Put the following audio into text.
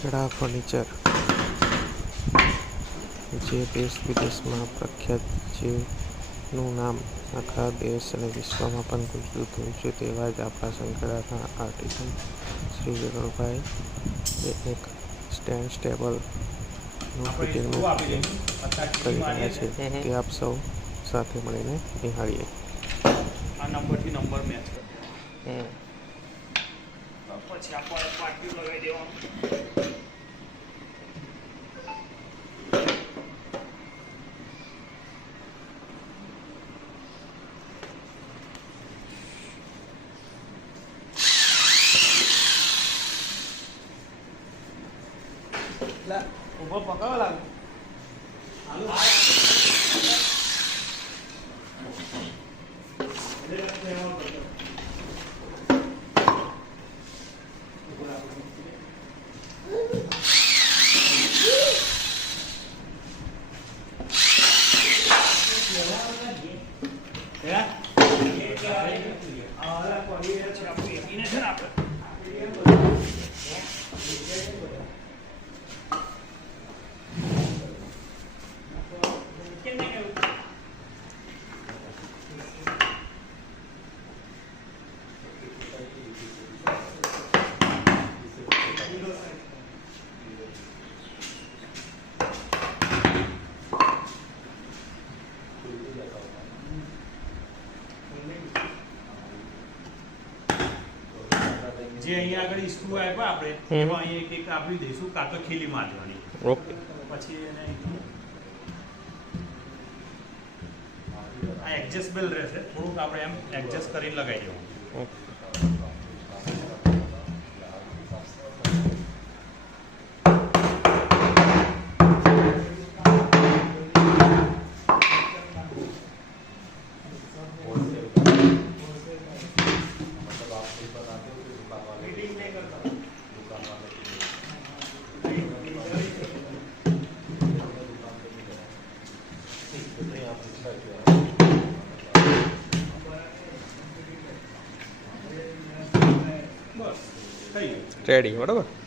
Kheda furniture જે દેશ વિદેશમાં પ્રખ્યાત, જેનું નામ આખા દેશ અને વિશ્વમાં પણ ગુંજતું થયું છે, તેવા જ આપણા સંખેડાના આર્ટિસન શ્રી વેણુભાઈ એ એક સ્ટેન્ડ ટેબલનું ફિટિંગનું કરી રહ્યા છે. તે આપ સૌ સાથે મળીને નિહાળીએ. આ નંબરથી નંબર મેચ કરો, પછી આપણે પાટિયું લગાવી દેવાનું. ऊपर पका लगा જે અહીંયા આગળ સ્ક્રૂ આપ્યા આપણે એમાં અહીંયા એક આપી દઈશું, કાં તો ખીલી મારવાની. ઓકે. પછી એને આ એડજસ્ટેબલ રહેશે, થોડુંક આપણે એમ એડજસ્ટ કરીને લગાવી દેવું. રેડી, બરાબર.